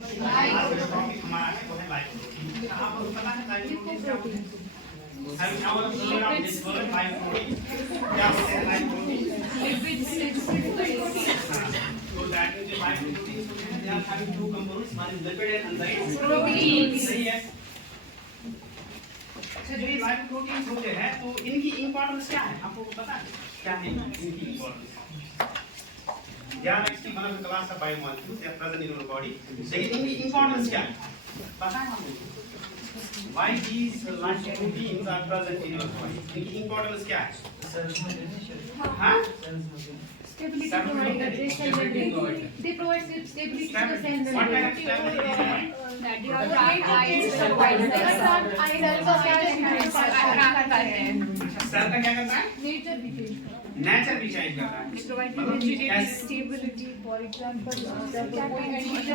Topic हमारा है वो है लाइव प्रोटीन। आपको पता है लाइव प्रोटीन क्या होता है? Have you ever heard of this word live protein? क्या होता है live protein? So that is the live proteins होते हैं। They are having two components, one is lipid and enzymes. Protein सही है। अच्छा जो ये live proteins होते हैं तो इनकी importance क्या है? आपको पता है क्या है इनकी importance? They are actually one of the class of biomolecules. They are present in our body. लेकिन इनकी importance क्या है? पता है आपको? Why these live proteins are present in our body? इनकी importance क्या है? हाँ? Stability provider. They provide stability to the cell membrane. What kind of stability they provide? Cell का क्या करता है? नेचर भी चेंज करता है। स्टेबिलिटी फॉर एग्जांपल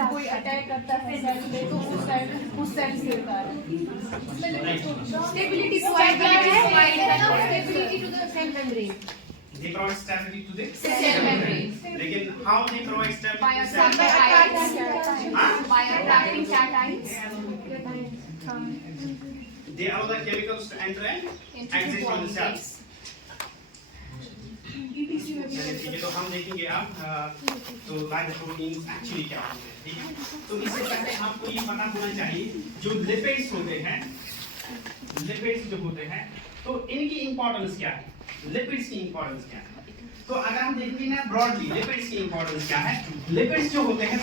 कोई अटैक करता है सेल पे तो उस सेल से होता है stability provide stability to the cell membrane They provide stability to the cell membrane लेकिन how they provide stability by to cell? attracting cations They allow the chemicals to enter and exit from the cells. ठीक है तो हम देखेंगे अब तो live proteins actually क्या होते हैं, ठीक है। तो इससे पहले आपको ये पता होना चाहिए जो लिपिड्स होते हैं, लिपिड्स जो होते हैं तो इनकी इंपॉर्टेंस क्या है, लिपिड्स की इंपॉर्टेंस क्या है। तो अगर हम देखेंगे ना ब्रॉडली लिपिड्स की इंपॉर्टेंस क्या है, लिपिड्स जो होते हैं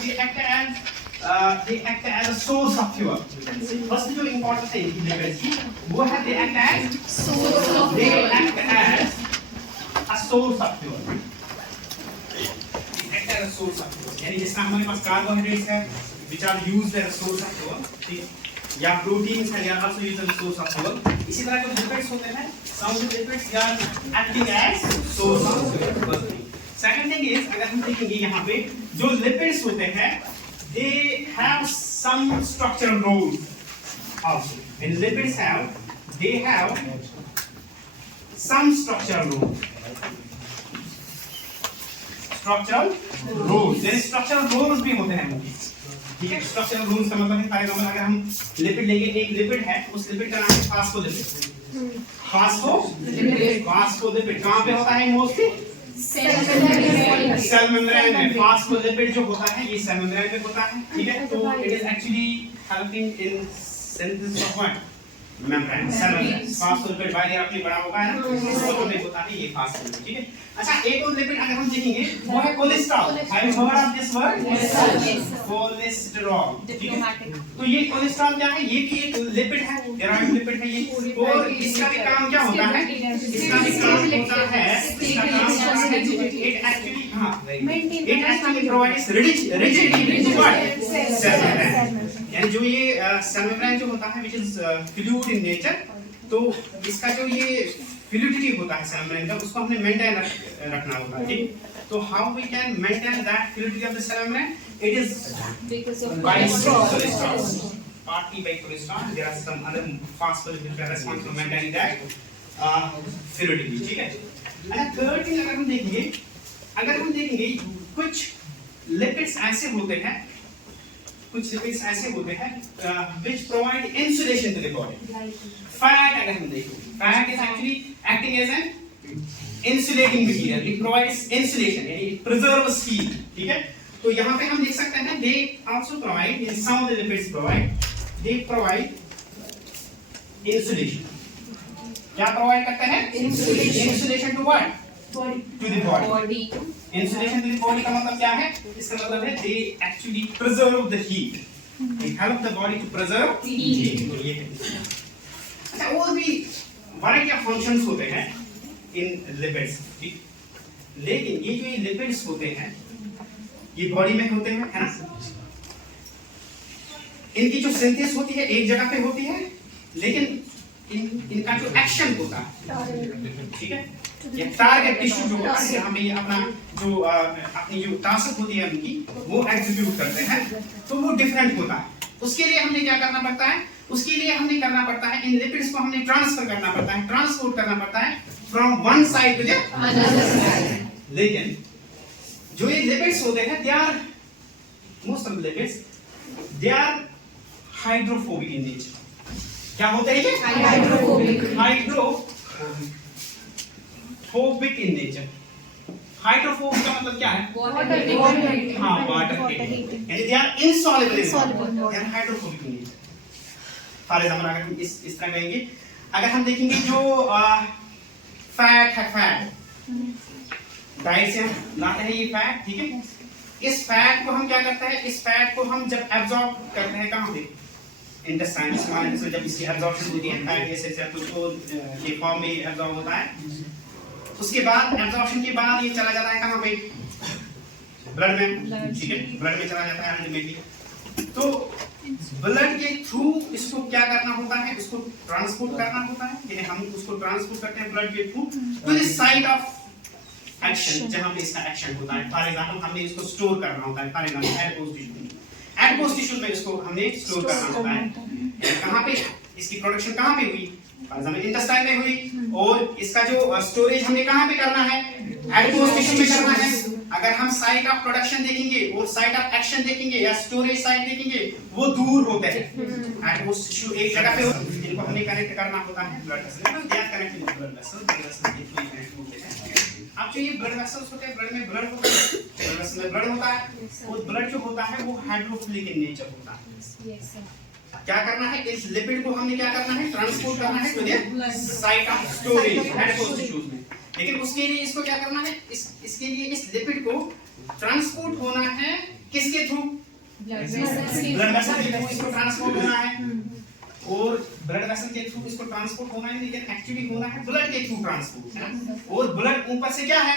they act as a source of fuel. First जो इंपॉर्टेंस है इनकी लिपिड्स की वो है they act as a source of fuel. They act as a source of fuel. यानी जिसका हमारे पास कार्बोहाइड्रेट्स है which are used as a source of fuel, ठीक या प्रोटीन्स है या also used as a source of fuel. इसी तरह जो लिपिड्स होते हैं some of the lipids they are acting as source of fuel. Second thing is अगर हम देखेंगे यहाँ पे जो लिपिड्स होते हैं they have some structural roles also. When lipids they have some structural roles. Structural roles. There is structural roles भी होते हैं उनके, ठीक है। स्ट्रक्चरल रूल्स का मतलब है फॉर अगर हम लिपिड लेंगे, एक लिपिड है उस लिपिड का नाम है फास्फोलिपिड। फास्फोलिपिड कहाँ पे होता है मोस्टली? सेल मेम्ब्रेन में। फास्फोलिपिड जो होता है ये सेल मेम्ब्रेन में होता है, ठीक है। तो it is actually helping in synthesis of what membrane cell membrane. Phospholipid bilayer अपनी बड़ा होगा है ना, उसको में होता है ये फास्फोलिपिड, ठीक है। अच्छा एक और लिपिड अगर हम देखेंगे वो है cholesterol. Have you heard of this word? Cholesterol, ठीक है। तो ये कोलेस्ट्रॉल क्या है? ये भी एक लिपिड है, डेराइव्ड लिपिड है ये। और इसका भी काम क्या होता है? इसका भी काम होता है, इसका काम होता है it actually it actually provides rigidity to what cell membrane. यानी जो ये सेल मेम्ब्रेन जो होता है which is fluid in nature, तो इसका जो ये फ्लूइडिटी होता है सेल मेम्ब्रेन का उसको हमने मेंटेन रखना होता है, ठीक। तो how we can maintain that fluidity of the cell membrane? It is by cholesterol, partly by cholesterol. There are some other phospholipids that are responsible for maintaining that fluidity, ठीक है। अच्छा थर्ड थिंग अगर हम देखेंगे कुछ lipids ऐसे होते हैं which provide insulation to the body. Fat अगर हम देखें, fat is actually acting as an insulating material. It provides insulation, यानी it preserves heat, ठीक है। तो यहाँ पे हम देख सकते हैं they also provide, in some of the lipids provide insulation. क्या provide करते हैं? Insulation to what? To the body. Insulation to the body का मतलब क्या है? इसका मतलब है they actually preserve the heat. They help the body to preserve heat. तो ये है। अच्छा और भी variety of functions होते हैं in lipids, ठीक। लेकिन ये जो lipids होते हैं ये बॉडी में होते हैं, है ना। इनकी जो सिंथेसिस होती है एक जगह पे होती है, लेकिन इनका जो एक्शन होता है, ठीक है, ये टारगेट टिश्यू जो होता है यहाँ पे ये अपनी जो ताकत होती है उनकी वो एग्जीक्यूट करते हैं, तो वो डिफरेंट होता है। उसके लिए हमने क्या करना पड़ता है? उसके लिए हमने करना पड़ता है इन लिपिड्स को हमने ट्रांसफर करना पड़ता है, ट्रांसपोर्ट करना पड़ता है from one side to the other side. लेकिन जो ये लिपिड्स होते हैं they are most of lipids they are hydrophobic in nature. क्या होते हैं ये? Hydrophobic in nature. हाइड्रोफोबिक का मतलब क्या है? हाँ, वाटर हेटिंग, यानी they are insoluble in water, they are hydrophobic in nature. For example अगर हम इस तरह कहेंगे, अगर हम देखेंगे जो फैट है, फैट डाइट से हम लाते हैं ये फैट, ठीक है। इस फैट को हम क्या करते हैं, इस फैट को हम जब एब्जॉर्ब करते हैं कहाँ पे? इंटेस्टाइन में, जब इसकी एब्जॉर्प्शन होती है फैट जैसे तो ये फॉर्म में एब्जॉर्ब होता है। उसके बाद एब्जॉर्प्शन के बाद ये चला जाता है कहाँ पे? ब्लड में, ठीक है, ब्लड में चला जाता है अल्टीमेटली। तो ब्लड के थ्रू इसको क्या करना होता है? इसको ट्रांसपोर्ट करना होता है, यानी हम उसको ट्रांसपोर्ट करते हैं ब्लड के through to the site of action, जहां पे इसका एक्शन होता है। फॉर एग्जांपल हमने इसको स्टोर करना होता है, फॉर एग्जांपल एडपोज टिश्यू में इसको हमने स्टोर करना होता है। कहां पे इसकी प्रोडक्शन कहां पे हुई? फॉर एग्जांपल इंटेस्टाइन में हुई, और इसका जो स्टोरेज हमने कहां पे करना है? एडपोज टिश्यू में करना है। अगर हम साइट ऑफ प्रोडक्शन देखेंगे और साइट ऑफ एक्शन देखेंगे या स्टोरेज साइट देखेंगे, वो दूर होते हैं। एडपोज टिश्यू एक जगह पे होता है, इनको हमने कनेक्ट करना होता है ब्लड वेसल, तो they are connected with blood vessel, blood vessel के थ्रू कनेक्ट होते हैं। अब जो ये ब्लड वेसल्स होते हैं, ब्लड में ब्लड होता है, ब्लड वेसल में ब्लड होता है, और ब्लड जो होता है वो हाइड्रोफिलिक इन नेचर होता है। क्या करना है? इस लिपिड को हमने क्या करना है? ट्रांसपोर्ट करना है to the site of storage adipose tissues में। लेकिन उसके लिए इसको क्या करना है? इसके लिए इस लिपिड को ट्रांसपोर्ट होना है किसके थ्रू? ब्लड वेसल के थ्रू इसको ट्रांसपोर्ट होना है, और ब्लड वेसल के थ्रू इसको ट्रांसपोर्ट होना है, लेकिन एक्चुअली होना है ब्लड के थ्रू ट्रांसपोर्ट, है ना। और ब्लड ऊपर से क्या है?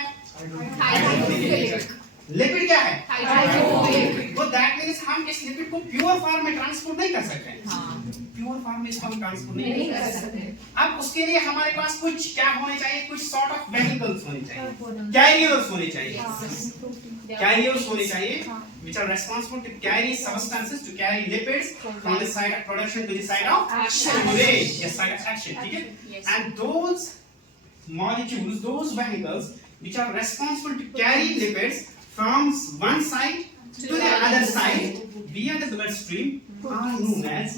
हाइड्रोफिलिक। लिपिड क्या है? हाइड्रोफोबिक। तो दैट मींस हम इस लिपिड को प्योर फॉर्म में ट्रांसपोर्ट नहीं कर सकते। प्योर फॉर्म में इसको हम ट्रांसपोर्ट नहीं कर सकते। अब उसके लिए हमारे पास कुछ क्या होने चाहिए? कुछ सॉर्ट ऑफ वेहिकल्स होने चाहिए, कैरियर्स होने चाहिए, कैरियर्स होने चाहिए which are responsible to carry substances, to carry lipids from the site of production to the site of storage, yes, site of action, ठीक है। And those molecules, those vehicles which are responsible to carry lipids from one side to the other side via the bloodstream are known as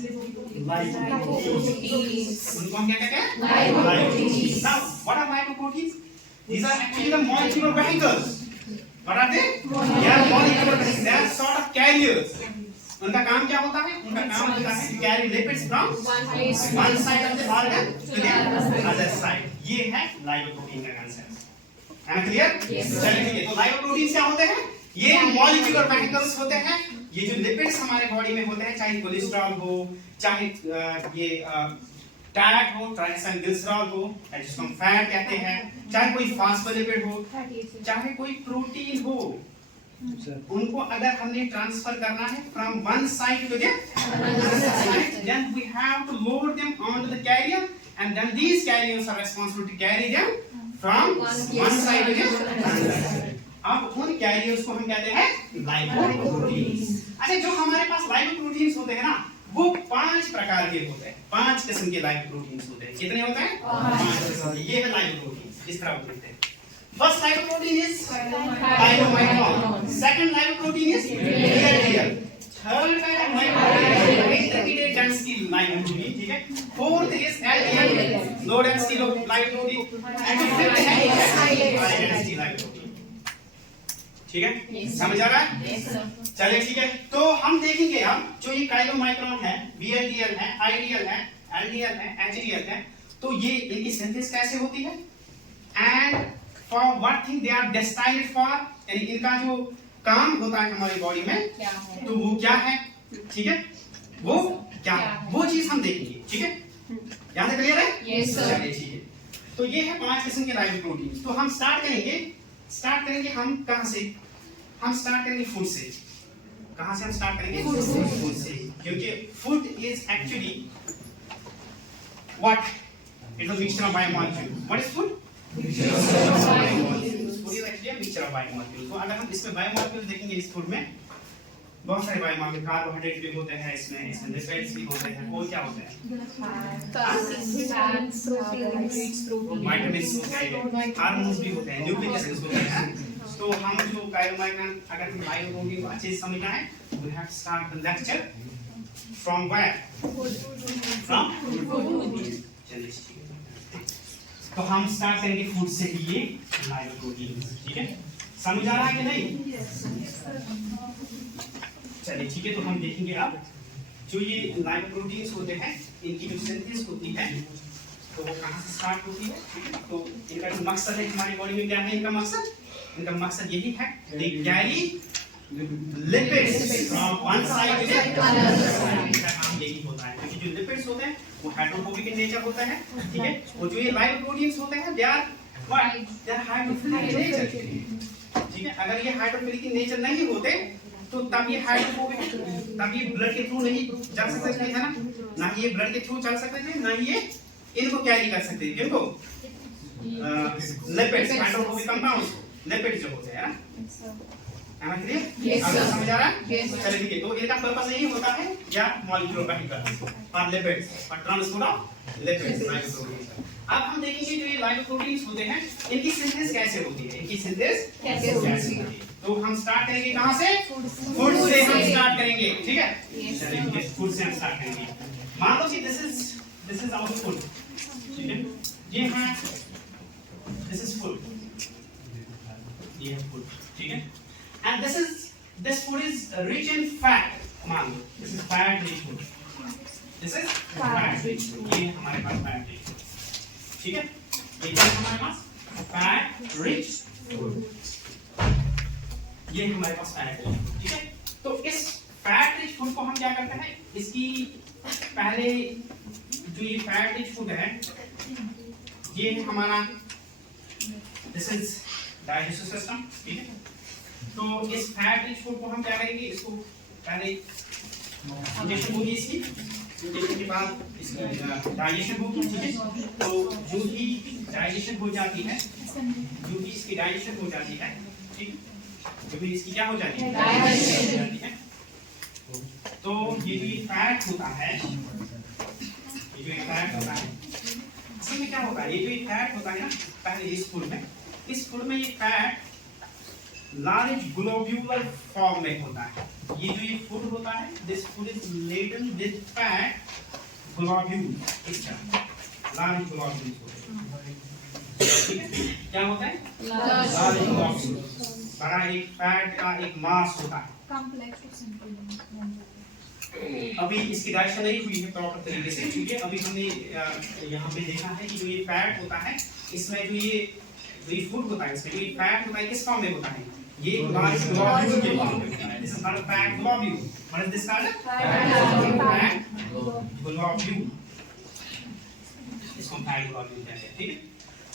lipoproteins. उनको हम क्या कहते हैं? Lipoproteins. Now, what are lipoproteins? These are actually the molecular vehicles. What are they? They are molecular vehicles. They are sort of carriers. उनका काम क्या होता है? उनका काम होता है to carry lipids from one side of the organ to the other side. ये है lipoprotein का concept. है ना क्लियर? चलिए ठीक है। तो lipoproteins क्या होते हैं? ये molecular vehicles होते हैं। ये जो लिपिड्स हमारे बॉडी में होते हैं, चाहे कोलेस्ट्रॉल हो, चाहे ये फैट हो, ट्राइग्लिसराइड हो, जिसको हम फैट कहते हैं, चाहे कोई फास्फोलिपिड हो, चाहे कोई प्रोटीन हो, उनको अगर हमने ट्रांसफर करना है from one side to the other side, then we have to load them on to the carrier, and then these carriers are responsible to carry them from one side to the other. अब उन carriers को हम कहते हैं lipoproteins. अच्छा, जो हमारे पास lipoproteins होते हैं ना, वो 5 प्रकार के होते हैं, 5 किस्म के लाइपोप्रोटीन्स होते हैं। कितने होते हैं? 5 किस्म के। ये है लाइपोप्रोटीन्स, इस तरह होते हैं। First lipoprotein is chylomicron, second lipoprotein is VLDL, third lipoprotein intermediate density lipoprotein, ठीक है। Fourth is LDL, low density lipoprotein, and fifth है हाई डेंसिटी लाइपोप्रोटीन। ठीक है, समझ आ रहा है? चलिए ठीक है। तो हम देखेंगे अब जो ये काइलोमाइक्रोन है, VLDL है, IDL है, LDL है, HDL है, तो ये इनकी सिंथेसिस कैसे होती है, and for what thing they are destined for, यानी इनका जो काम होता है हमारी बॉडी में तो वो क्या है, ठीक है, वो क्या है, वो चीज हम देखेंगे। ठीक है, यहां तक क्लियर है? Yes sir. चलिए ठीक है। तो ये है 5 किस्म के लाइपोप्रोटीन। तो हम स्टार्ट करेंगे हम कहां से? हम स्टार्ट करेंगे फूड से। कहां से हम स्टार्ट करेंगे? फूड से, क्योंकि food is actually what? It is a mixture of biomolecule. What is food? Food is actually a mixture of biomolecule. तो अगर हम इसमें बायोमॉलिक्यूल देखेंगे, इस फूड में बहुत सारे बायोमॉलिक्यूल, कार्बोहाइड्रेट भी होते हैं इसमें लिपिड्स भी होते हैं, और क्या होते हैं? विटामिन्स होते हैं, हार्मोन्स भी होते हैं, न्यूक्लिक एसिड्स होते हैं। तो हम जो काइरोमाइग्राम अगर हम लाइव प्रोटीन को अच्छे से समझना है, we have to start the lecture from where? From चलिए ठीक है। तो हम स्टार्ट करेंगे फूड से ही ये लाइव प्रोटीन, ठीक है? समझ आ रहा है कि नहीं? चलिए ठीक है। तो हम देखेंगे अब जो ये लाइव प्रोटीन्स होते हैं इनकी जो सिंथेसिस होती है तो वो कहाँ से स्टार्ट होती है, ठीक है? तो इनका जो मकसद है हमारी बॉडी में क्या है, इनका मकसद यही है, they carry lipids from one side to the other side। इनका काम यही होता है, क्योंकि जो लिपिड्स होते हैं वो हाइड्रोफोबिक इन नेचर होता है, ठीक है? और जो ये लाइव प्रोटीन्स होते हैं they are what? They are hydrophilic in nature, ठीक है? अगर ये हाइड्रोफिलिक इन नेचर नहीं होते तो तब ये हाइड्रोफोबिक, तब ये ब्लड के थ्रू नहीं चल सकते थे, है ना ही ये ब्लड के थ्रू चल सकते थे, ना ही ये इनको कैरी कर सकते हैं, किनको लिपिड्स, हाइड्रोफोबिक कंपाउंड्स, लिपिड्स जो होते हैं ना। है क्लियर? अब समझ आ रहा है? चलिए ठीक है। तो इनका पर्पस यही होता है या मॉलिक्यूलर केमिकल और लिपिड्स और transport of lipids, live proteins. अब हम देखेंगे जो ये लाइव प्रोटीन्स होते हैं इनकी सिंथेसिस कैसे होती है, इनकी सिंथेसिस कैसे होती है। तो हम स्टार्ट करेंगे कहां से? फूड से हम स्टार्ट करेंगे, ठीक है? चलिए ठीक है, फूड से हम स्टार्ट करेंगे। मान लो कि दिस इज आवर फूड, ठीक है? ये है, दिस इज फूड, ये है फूड, ठीक है? And this food is rich in fat. मान लो this is fat rich food, this is fat rich food, ये हमारे पास फैट रिच फूड, ठीक है? ये क्या है हमारे पास? फैट रिच फूड, ये हमारे पास फैट है, ठीक है? तो इस फैट रिच फूड को हम क्या करते हैं, इसकी पहले जो ये फैट रिच फूड है ये हमारा दिस इज डाइजेस्टिव सिस्टम, ठीक है? तो इस फैट रिच फूड को हम क्या करेंगे, इसको पहले इंजेक्शन होगी, इसकी इंजेक्शन के बाद इसकी डाइजेशन होगी, ठीक है? तो जो भी डाइजेशन हो जाती है, जो भी इसकी डाइजेशन हो जाती है, ठीक है? जो भी इसकी क्या हो जाती है, डाइजेशन हो जाती है। तो ये जो फैट होता है, ये जो फैट होता है असल में क्या होता है, ये जो फैट होता है ना, पहले इस फूड में ये फैट लार्ज ग्लोब्यूलर फॉर्म में होता है। ये जो ये फूड होता है, this food is laden with fat globule, इस तरह लार्ज ग्लोब्यूल्स होते हैं, ठीक है? क्या होता है, लार्ज ग्लोब्यूल, बड़ा एक फैट का एक मास होता है। अभी इसकी डाइजेशन नहीं हुई है प्रॉपर तरीके से, ठीक है? अभी हमने यहाँ पे देखा है कि जो ये फैट होता है इसमें जो ये फूड होता है, इसमें ये फैट होता है किस फॉर्म में होता है, ये लार्ज ग्लोब्यूल के फॉर्म में होता है। This is called fat globule. What is this called? Fat globule, इसको फैट ग्लोब्यूल कहते हैं, ठीक है?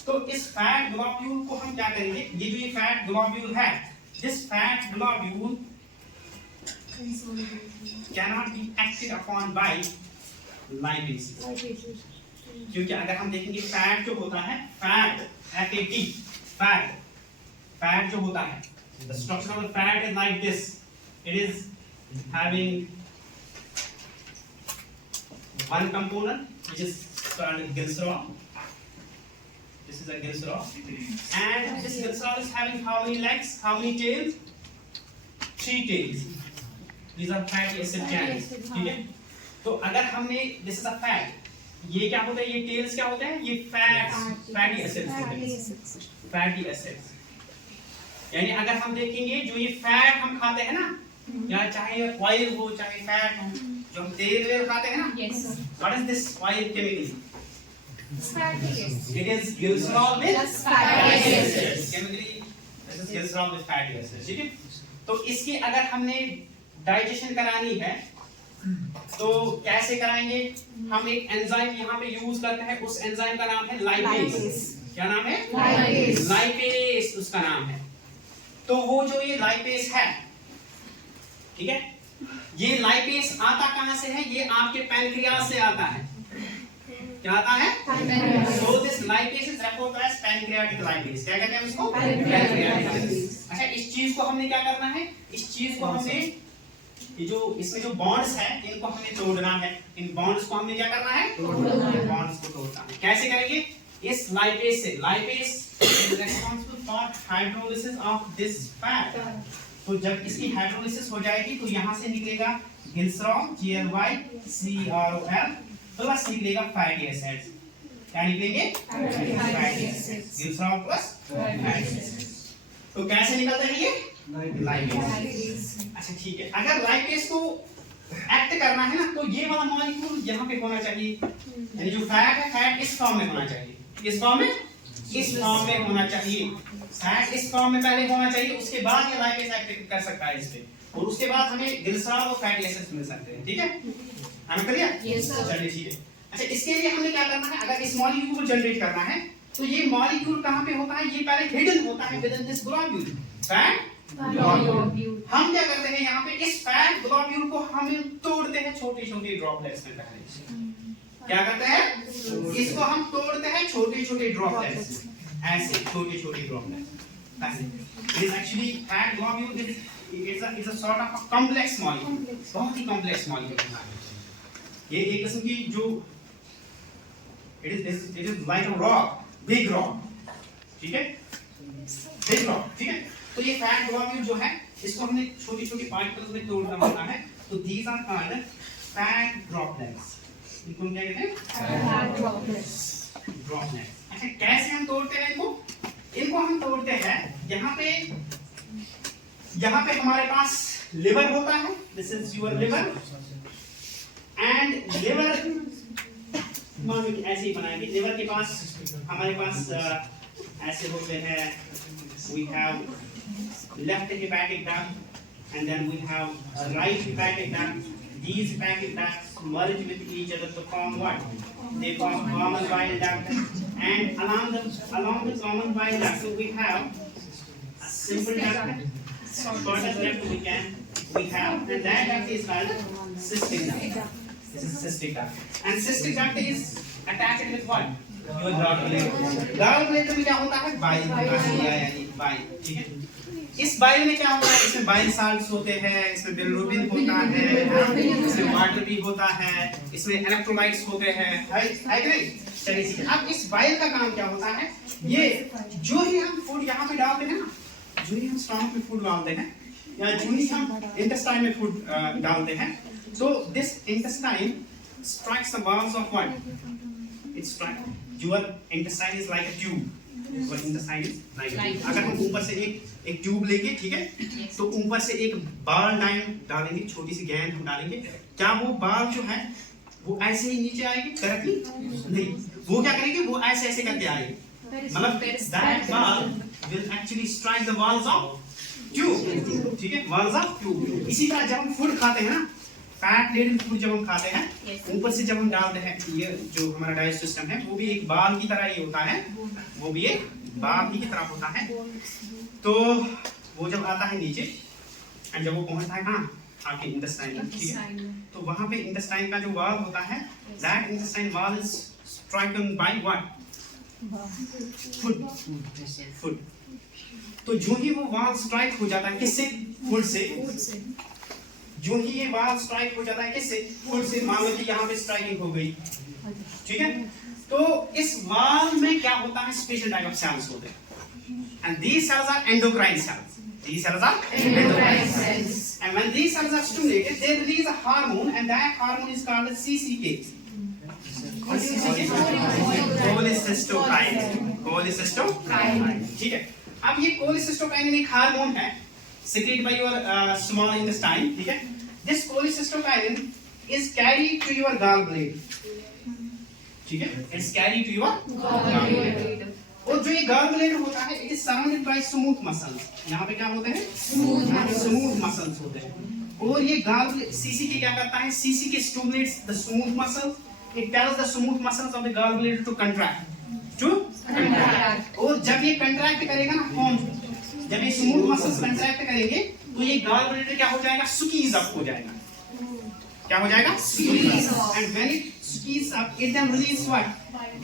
तो इस फैट ग्लोब्यूल को हम क्या करेंगे, ये जो ये फैट ग्लोब्यूल है, this fat globule cannot be acted upon by lipases, क्योंकि अगर हम देखेंगे फैट जो होता है, फैट जो होता है, the structure of the fat is like this, it is having one component which is called glycerol, this is a glycerol, and this glycerol is having how many legs, how many tails? 3 tails. These are fatty acid channels, ठीक है? तो अगर हमने this is a fat, ये क्या होता है, ये टेल्स क्या होते हैं, ये फैटी एसिड्स होते हैं, फैटी एसिड्स। यानी अगर हम देखेंगे जो ये फैट हम खाते हैं ना, या चाहे ऑयल हो चाहे फैट हो, जो हम तेल खाते हैं ना, what is this oil chemically? It is glycerol with fatty acids. Chemically this is glycerol with fatty acids, ठीक है? तो इसकी अगर हमने डाइजेशन करानी है तो कैसे कराएंगे, हम एक एंजाइम यहाँ पे यूज करते हैं, उस एंजाइम का नाम है लाइपेज। क्या नाम है? लाइपेज उसका नाम है। तो वो जो ये लाइपेज है, ठीक है, ये लाइपेज आता कहाँ से है, ये आपके पैनक्रियाज से आता है। क्या आता है? So this lipase is referred to as pancreatic lipase। क्या कहते हैं इसको? Pancreatic lipase। अच्छा, इस चीज को हमने क्या करना है, इस चीज को हमने ये जो इसमें जो बॉन्ड्स है इनको हमें तोड़ना है, इन बॉन्ड्स को हमने क्या करना है, बॉन्ड्स को तोड़ना है। कैसे करेंगे, इस लाइपेज से, lipase is responsible for hydrolysis of this fat. तो जब इसकी हाइड्रोलिसिस हो जाएगी तो यहाँ से निकलेगा ग्लिसरॉल GLYCROL प्लस निकलेगा फैटी एसिड्स। क्या निकलेंगे? Fatty acids. Glycerol plus fatty acids. तो कैसे निकलते हैं ये? लाइपेज। अच्छा ठीक है, अगर लाइपेज को एक्ट करना है ना तो ये वाला मॉलिक्यूल यहाँ पे होना चाहिए, यानी जो फैट है फैट इस फॉर्म में होना चाहिए, इस फॉर्म में, इस फॉर्म में होना चाहिए। फैट इस फॉर्म में पहले होना चाहिए, उसके बाद ये लाइपेज एक्ट कर सकता है इस पे, और उसके बाद हमें ग्लिसरॉल और फैटी एसिड्स मिल सकते हैं। ठीक है, हम क्लियर? Yes sir. चलिए ठीक है। अच्छा इसके लिए हमने क्या करना है, अगर इस मॉलिक्यूल को जनरेट करना है तो ये मॉलिक्यूल कहाँ पे होता है? ये पहले हिडन होता है with in this globule, fat globule. हम क्या करते हैं यहाँ पे, इस फैट ग्लोब्यूल को हम तोड़ते हैं छोटे-छोटे ड्रॉपलेट्स में पहले। क्या करते हैं? इसको हम तोड़ते हैं छोटे-छोटे ड्रॉपलेट्स, ऐसे छोटे-छोटे droplets. It is actually fat globule is a sort of a complex molecule, बहुत ही complex molecule है। ये एक किस्म की जो it is like a rock, big rock, ठीक है? big rock, ठीक है? तो ये फैट ग्लोब्यूल जो है इसको हमने छोटी-छोटी पार्टिकल्स में तोड़ना होता है, तो these are called fat droplets। इनको हम क्या कहते हैं? fat droplets। अच्छा कैसे हम तोड़ते हैं इनको? इनको हम तोड़ते हैं यहाँ पे हमारे पास लिवर होता है, this is your liver, and liver मान लो ऐसे ही बनाएंगे। लिवर के पास हमारे पास ऐसे होते हैं, we have left hepatic duct and then we have a right hepatic duct. These hepatic ducts merge with each other to form what? They form common bile duct, and along the common bile duct we have a simple duct, shortest duct we have, and that duct is called cystic duct. This is cystic duct, and cystic duct is attached with what? Your gallbladder. Gallbladder में क्या होता है? Bile यानी bile, ठीक है? इस bile में क्या होता है? इसमें बाइल साल्ट्स होते हैं, इसमें बिलिरुबिन होता है, इसमें वाटर भी होता है, इसमें इलेक्ट्रोलाइट्स होते हैं, है कि नहीं? चलिए ठीक है। अब इस बाइल का काम क्या होता है? ये जो ही हम फूड यहाँ पे डालते हैं ना, जो ही हम स्टमक में फूड डालते हैं या जो ही हम इंटेस्टाइन में फूड डालते हैं, तो this intestine strikes the walls of what? It strikes. Your intestine is like a tube. Your intestine is like a tube. अगर हम ऊपर से एक ट्यूब लेंगे, ठीक है, तो ऊपर से एक बाल डालेंगे, छोटी सी गेंद हम डालेंगे, क्या वो बाल जो है वो ऐसे ही नीचे आएगी? करेक्टली नहीं, वो क्या करेंगे? वो ऐसे ऐसे करके आएगी, मतलब that ball will actually strike the walls of tube, ठीक है, walls of tube। इसी तरह जब हम फूड खाते हैं ना, फैट लेडन फूड जब हम खाते हैं, ऊपर से जब हम डालते हैं, ये जो हमारा डाइजेस्ट सिस्टम है वो भी एक बाल की तरह ही होता है, वो भी एक बाल ही की तरह होता है। तो वो जब आता है नीचे और जब वो पहुंचता है कहाँ? आपके इंटेस्टाइन में, ठीक है? तो वहाँ पे इंटेस्टाइन का जो वाल होता है, दैट इंटेस्टाइन वाल is stricken by what? Food. तो जो ही वो वाल स्ट्राइक हो जाता है, किससे? फूड से। जो ही ये वाल स्ट्राइक हो जाता है, किससे? फूड से। मान लो कि यहाँ पे स्ट्राइकिंग हो गई, ठीक है? तो इस वाल में क्या होता है? स्पेशल टाइप ऑफ सेल्स होते हैं, and these cells are endocrine cells. These cells are endocrine cells. And when these cells are stimulated, they release a hormone, and that hormone is called CCK. What is CCK? Cholecystokinin. ठीक है? अब ये cholecystokinin एक hormone है, secreted by your small intestine, ठीक है? This cholecystokinin is carried to your gallbladder, ठीक है? It's carried to your gallbladder. और जो ये gallbladder होता है, it is surrounded by smooth muscles. यहाँ पे क्या होते हैं? Smooth muscles होते हैं। और ये gallbladder CCK क्या करता है? CCK stimulates the smooth muscles. It tells the smooth muscles of the gallbladder to contract. और जब ये contract करेगा ना, form, जब ये स्मूथ मसल्स कंट्रैक्ट करेंगे तो ये गॉलब्लैडर क्या हो जाएगा? स्क्वीज अप हो जाएगा। क्या हो जाएगा? Squeeze up. And when it squeeze up, it then release what?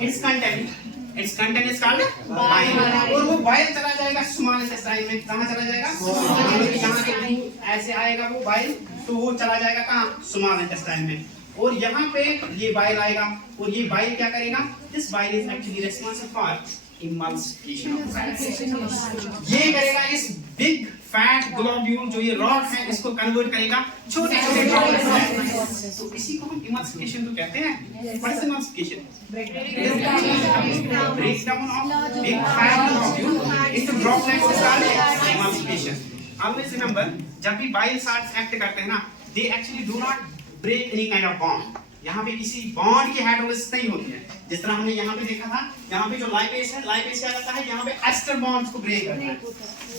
Its content. Its content is called bile. और वो बाइल चला जाएगा स्मॉल इंटेस्टाइन में। कहां चला जाएगा? यहाँ ऐसे आएगा वो बाइल, तो वो चला जाएगा कहां? स्मॉल इंटेस्टाइन में। और यहाँ पे ये बाइल आएगा और ये बाइल क्या करेगा, this bile is actually responsible for emulsification of fat. ये करेगा इस बिग फैट ग्लोब्यूल जो ये रॉड है इसको कन्वर्ट करेगा छोटे छोटे ड्रॉपलेट्स में। तो इसी को हम इमल्सिफिकेशन तो कहते हैं। What is emulsification? breakdown of big fat globule into droplets is called emulsification. Always remember, जब भी bile salts act करते हैं ना, they actually do not break any kind of bond. यहाँ पे किसी बॉन्ड की हाइड्रोलिसिस नहीं होती है। जिस तरह हमने यहाँ पे देखा था, यहाँ पे जो लाइपेज है, लाइपेज क्या करता है, यहाँ पे एस्टर बॉन्ड्स को ब्रेक करता है।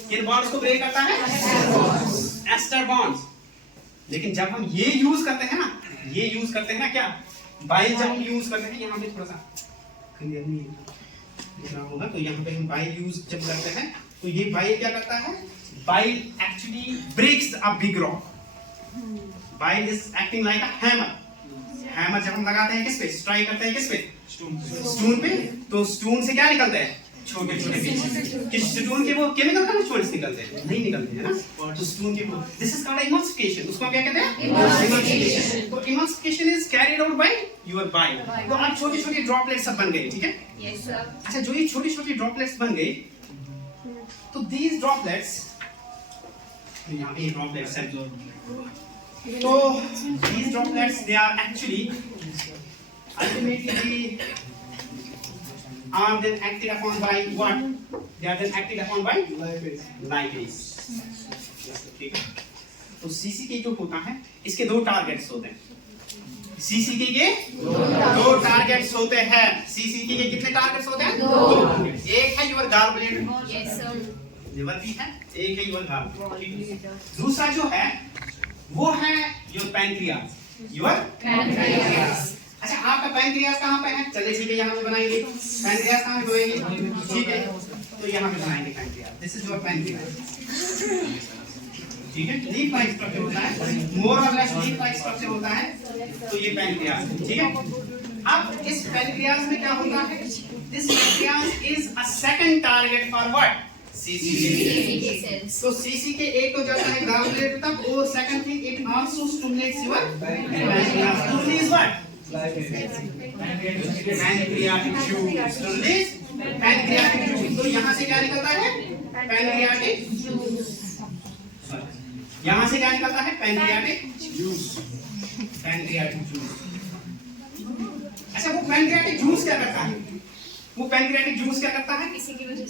किन बॉन्ड्स को ब्रेक करता है? Ester bonds. लेकिन जब हम ये यूज करते हैं ना, ये यूज करते हैं ना क्या, बाइल जब हम यूज करते हैं, यहाँ पे थोड़ा सा क्लियर नहीं दिख रहा होगा, तो यहाँ पे हम बाइल यूज जब करते हैं तो ये बाइल क्या करता है, bile actually breaks a big rock. Bile is acting like a hammer. Hammer जब हम लगाते हैं किस पे, स्ट्राइक करते हैं किस पे, स्टोन पे, तो स्टोन से क्या निकलते हैं, छोटे छोटे पीसेस। किस स्टोन के वो केमिकल कंपाउंड्स निकलते हैं, नहीं निकलते हैं ना, तो स्टोन के वो, दिस इज कॉल्ड इमल्सिफिकेशन। उसको क्या कहते हैं, इमल्सिफिकेशन। तो emulsification is carried out by your bile. तो अब छोटी छोटी ड्रॉपलेट्स सब बन गई, ठीक है? Yes sir. अच्छा, जो ये छोटी छोटी ड्रॉपलेट्स बन गई, तो दीज ड्रॉपलेट्स, यहाँ पे ड्रॉपलेट्स है, so these droplets they are actually ultimately are then acted upon by what? They are then acted upon by lipase. ठीक है? तो CCK जो होता है, इसके दो टारगेट्स होते हैं। CCK के दो टारगेट्स होते हैं। CCK के कितने टारगेट्स होते हैं? दो। एक है योर गालब्लैडर, यस सर। लिवर भी है, एक है योर गालब्लैडर। दूसरा जो है वो है योर पैनक्रियास, योर पैनक्रियास। अच्छा, आपका पैनक्रियास कहाँ पे है? चलिए ठीक है, यहाँ पे बनाएंगे। पैनक्रियास कहाँ पे बनाएंगे? ठीक है, तो यहाँ पे बनाएंगे pancreas. This is your pancreas, ठीक है? लीफ लाइक स्ट्रक्चर होता है, मोर और लेस लीफ लाइक स्ट्रक्चर होता है, तो ये पैनक्रियास, ठीक है? अब इस पैनक्रियास में क्या होता है? This pancreas is a second target for what? CCK cells. So CCK एक तो जाता है gallbladder तक, और second thing it also stimulates your pancreas. Stimulates what? Pancreatic juice. Stimulates pancreatic juice. तो यहाँ से क्या निकलता है? Pancreatic juice. यहाँ से क्या निकलता है? Pancreatic juice. Pancreatic juice. अच्छा, वो pancreatic juice क्या करता है? वो पैनक्रियाटिक जूस क्या करता है?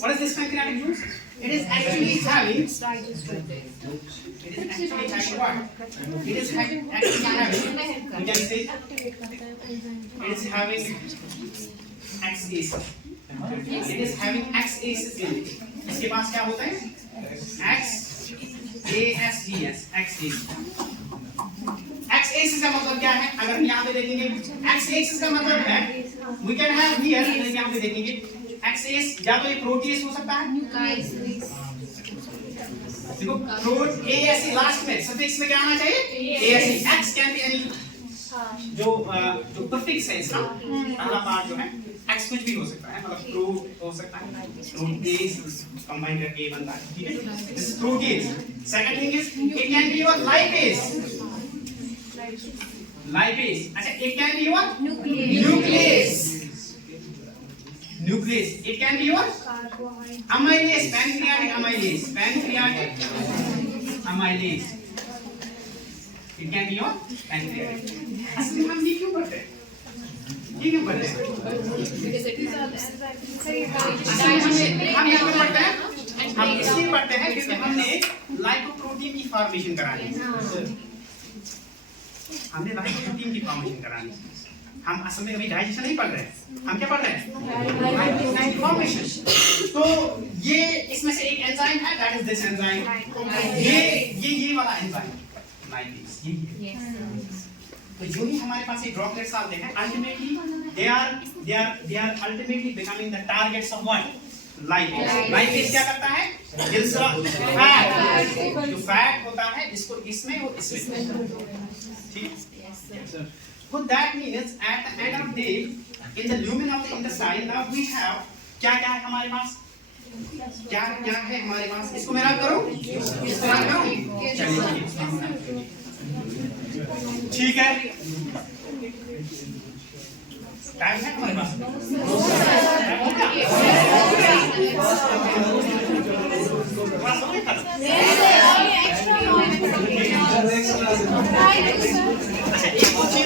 What is this pancreatic juice? It is actually having what? It is actually having, you can say it is having X-acids. It is having X-acids in it. इसके पास क्या होता है? X-A-S-E-S, X-acids. X-acids का मतलब क्या है? अगर हम यहाँ पे देखेंगे, X-acids का मतलब है, we can have here, अगर यहाँ पे देखेंगे, X-acids या तो ये प्रोटीएस हो सकता है, देखो ASE लास्ट में, सफिक्स में क्या आना चाहिए? ASE. X can be any, जो प्रीफिक्स है इसका पहला पार्ट जो है, X कुछ भी हो सकता है, मतलब प्रो हो सकता है, प्रोटीएस कंबाइन करके ये बनता है, ठीक है? This is protease. Second thing is it can be your lipase. Lipase. अच्छा, it can be your nuclease. Nuclease. It can be your amylase. Pancreatic amylase. Pancreatic amylase. It can be your pancreatic. असली हम ये क्यों पढ़ते हैं? ये क्यों पढ़ते हैं? हम ये क्यों पढ़ते हैं? हम इसलिए पढ़ते हैं क्योंकि हमने लाइपोप्रोटीन की फॉर्मेशन करानी है। हमने लाइपोप्रोटीन की फॉर्मेशन करानी है। हम असल में अभी डाइजेशन नहीं पढ़ रहे हैं, हम क्या पढ़ रहे हैं? लाइपोप्रोटीन की फॉर्मेशन। तो ये इसमें से एक एंजाइम है, दैट इज दिस एंजाइम। ये वाला एंजाइम लाइपेज, ये। तो जो भी हमारे पास ये ड्रॉपलेट्स आते हैं, ultimately they are ultimately becoming the targets of what? Lipase. Lipase क्या करता है? फैट, जो फैट होता है इसको इसमें और इसमें, ठीक है? So that means at the end of the day, in the lumen of the intestine, now we have क्या है हमारे पास? क्या है हमारे पास? इसको मैं रब करूं? इसको रब करूं? चलिए ठीक है, टाइम है हमारे पास? अच्छा, एक और चीज